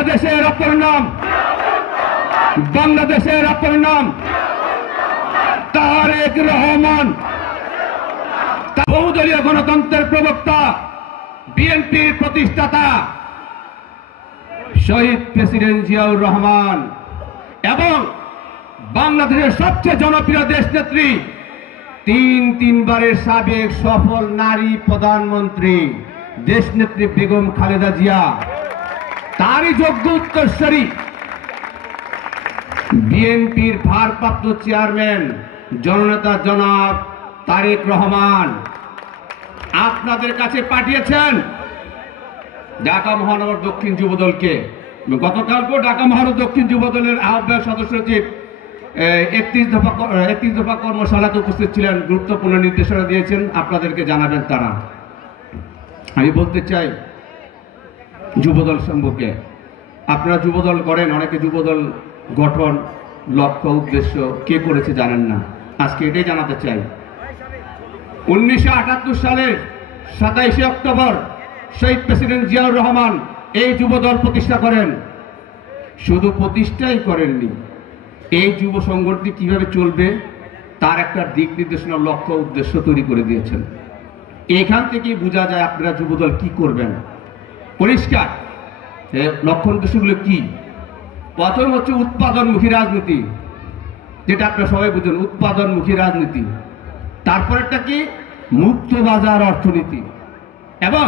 বাংলাদেশের অপর নাম, বাংলাদেশের অপর নাম তারেক রহমান। বহুদলীয় গণতন্ত্রের প্রবক্তা, বিএনপির প্রতিষ্ঠাতা শহীদ প্রেসিডেন্ট জিয়াউর রহমান এবং বাংলাদেশের সবচেয়ে জনপ্রিয় দেশনেত্রী, তিনবারের সাবেক সফল নারী প্রধানমন্ত্রী দেশনেত্রী বেগম খালেদা জিয়া, তারই যোগ্য উত্তরসূরি বিএনপির ভারপ্রাপ্ত চেয়ারম্যান জননেতা জনাব তারেক রহমান আপনাদের কাছে পাঠিয়েছেন ঢাকা মহানগর দক্ষিণ যুবদলকে। গতকালকেও ঢাকা মহানগর দক্ষিণ যুবদলের আহ্বায়ক সদস্য সচিব 31 দফা কর্মশালাতে উপস্থিত ছিলেন, গুরুত্বপূর্ণ নির্দেশনা দিয়েছেন, আপনাদেরকে জানাবেন তারা। আমি বলতে চাই যুবদল সম্পর্কে, আপনারা যুবদল করেন, অনেকে যুবদল গঠন, লক্ষ্য, উদ্দেশ্য কে করেছে জানেন না। আজকে এটাই জানাতে চাই। 1978 সালের 27 অক্টোবর শহীদ প্রেসিডেন্ট জিয়াউর রহমান এই যুবদল প্রতিষ্ঠা করেন। শুধু প্রতিষ্ঠাই করেননি, এই যুব সংগঠনটি কিভাবে চলবে তার একটা দিক নির্দেশনা, লক্ষ্য, উদ্দেশ্য তৈরি করে দিয়েছেন। এখান থেকেই বোঝা যায় আপনারা যুবদল কি করবেন। পরিষ্কার লক্ষ্য উদ্দেশ্যগুলো কি? প্রথম হচ্ছে উৎপাদনমুখী রাজনীতি, যেটা আপনারা সবাই বুঝেন, উৎপাদনমুখী রাজনীতি। তারপরেরটা কি? মুক্ত বাজার অর্থনীতি এবং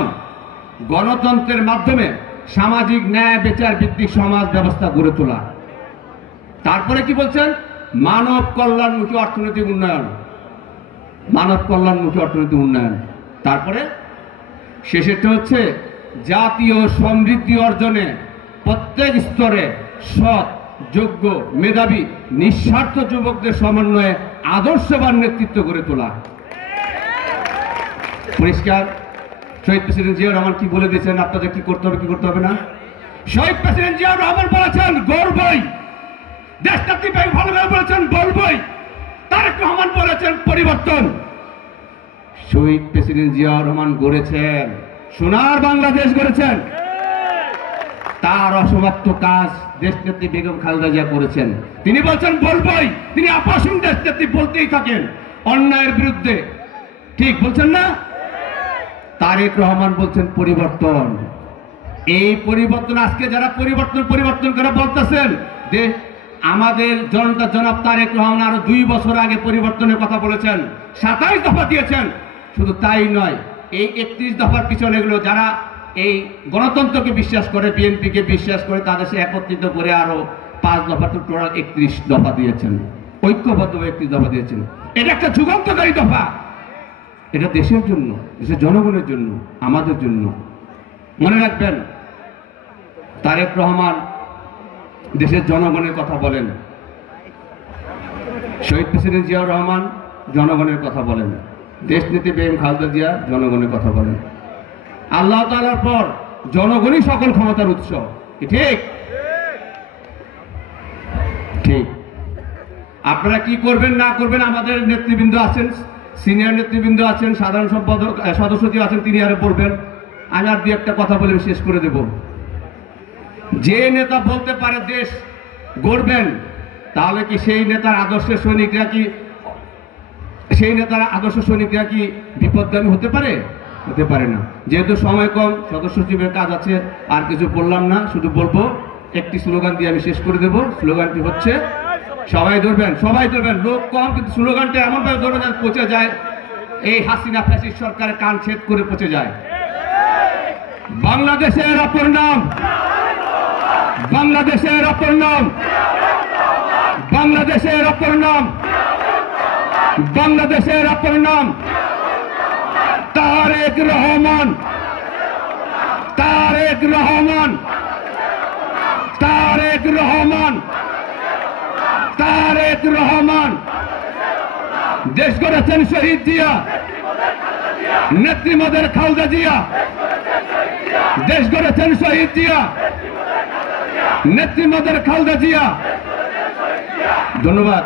গণতন্ত্রের মাধ্যমে সামাজিক ন্যায় বিচার ভিত্তিক সমাজ ব্যবস্থা গড়ে তোলা। তারপরে কি বলছেন? মানব কল্যাণমুখী অর্থনৈতিক উন্নয়ন, মানব কল্যাণমুখী অর্থনৈতিক উন্নয়ন। তারপরে শেষেরটা হচ্ছে জাতীয় সমৃদ্ধি অর্জনে প্রত্যেক স্তরে সৎ, যোগ্য, মেধাবী, নিঃস্বার্থ যুবকদের সমন্বয়ে আদর্শবান নেতৃত্ব গড়ে তোলা। পরিষ্কার শহীদ প্রেসিডেন্ট জিয়াউর রহমান কি বলে দিয়েছেন আপনাদের কি করতে হবে, কি করতে হবে না। শহীদ প্রেসিডেন্ট জিয়াউর রহমান বলেছেন গর্বই, দেশটাকে ভালোভাবে বলেছেন বলবই। তারেক রহমান বলেছেন পরিবর্তন। শহীদ প্রেসিডেন্ট জিয়াউর রহমান গড়েছেন সোনার বাংলাদেশ গড়েছেন, তার অসমাপ্ত কাজ দেশনেত্রী বেগম খালেদা জিয়া করেছেন। তিনি বলছেন বলবই, তিনি আপসীন দেশনেত্রী বলতেই থাকেন অন্যায়ের বিরুদ্ধে, ঠিক বলছেন না। তারেক রহমান বলছেন পরিবর্তন। এই পরিবর্তন আজকে যারা পরিবর্তন করে বলতেছেন, আমাদের জনতা জনাব তারেক রহমান আরো 2 বছর আগে পরিবর্তনের কথা বলেছেন, 27 দফা দিয়েছেন। শুধু তাই নয়, এই 31 দফার পিছনে এগুলো যারা এই গণতন্ত্রকে বিশ্বাস করে, বিএনপিকে বিশ্বাস করে, তাদের সে একত্রিত করে আরো 5 দফা, টোটাল 31 দফা দিয়েছেন, ঐক্যবদ্ধভাবে 31 দফা দিয়েছেন। এটা একটা যুগান্তকারী দফা, এটা দেশের জন্য, দেশের জনগণের জন্য, আমাদের জন্য। মনে রাখবেন তারেক রহমান দেশের জনগণের কথা বলেন, শহীদ প্রেসিডেন্ট জিয়াউর রহমান জনগণের কথা বলেন, দেশনেত্রী বেগম খালেদা জিয়া জনগণের কথা বলেন। আল্লাহ তাআলার পর জনগণই সকল ক্ষমতার উৎস, ঠিক ঠিক। আপনারা কি করবেন না করবেন, আমাদের নেতৃবৃন্দ আছেন, সিনিয়র নেতৃবৃন্দ আছেন, সাধারণ সম্পাদক সদস্য আছেন, তিনি আরো বলবেন। আমি আর 2-1টা কথা বলে শেষ করে দেব। যে নেতা বলতে পারে দেশ গড়বেন, তাহলে কি সেই নেতার আদর্শের সৈনিকরা কি বিপদগামী হতে পারে? হতে পারে না। যেহেতু সময় কম, সদস্য সচিবের কাজ আছে, আর কিছু বললাম না, শুধু বলবো একটি স্লোগান দিয়ে আমি শেষ করে দেব। স্লোগানটি হচ্ছে সবাই ধরবেন, সবাই ধরবেন। লোক কম, কিন্তু স্লোগানটা এমন ভাবে ধরবেন যাতে পচে যায়, এই হাসিনা ফ্যাসিস্ট সরকারের কান ছেদ করে পচে যায়। বাংলাদেশের অপর নাম, বাংলাদেশের অপর নাম, বাংলাদেশের অপর নাম, বাংলাদেশের অপর নাম তারেক রহমান, তারেক রহমান, তারেক রহমান, তারেক রহমান। দেশ গড়েছেন শহীদ জিয়া, নেত্রী মদের খালেদা জিয়া। দেশ গড়েছেন শহীদ জিয়া, নেত্রী মদের খালেদা জিয়া। ধন্যবাদ।